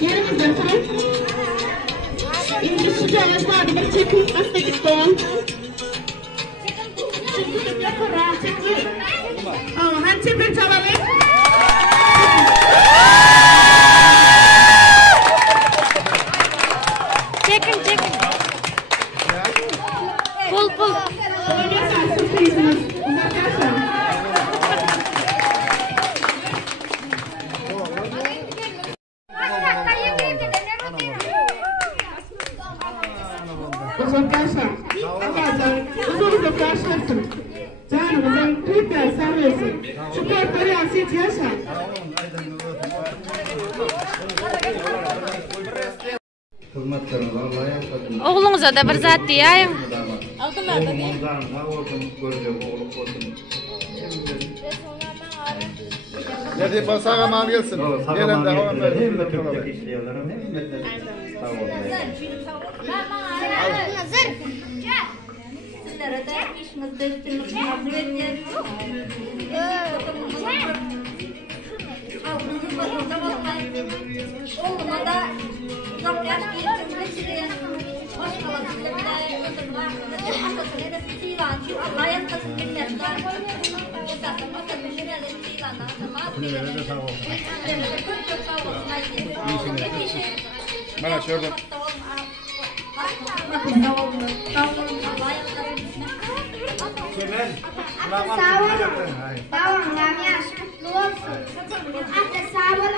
Yerimizde tam. İngilizce cevap vardı. Bir çekip hasta gittim. Çekip yaparım. Çekip. Hançe bir cevabı. Çekin. Pul. Arkadaşlar sürprizimiz. Uzaklaşın. Uzaklaşın. Arkadaşlar uzun uzaklaşın. Canımızın Türkler servesi. Şu korkları yansıt yaşa. Oğlunuza da bir zat diyeyim. Dedi basağa mal gelsin. Gelen de havan verin. Hazır. Sizlere de işimiz döktüğümüz hazır ediyoruz. Avruzu başında bakmayın. Oğluma da çok yaş bir cümle hoş kalasında bir de oturma. Atasını da silancı. Allah'a yatkasın bir nesler. Esasın bakın bir şeyler de silanlar. Çok sağ olsun. Bana şurada. Bawang kami asyik keluar. Ada sabar.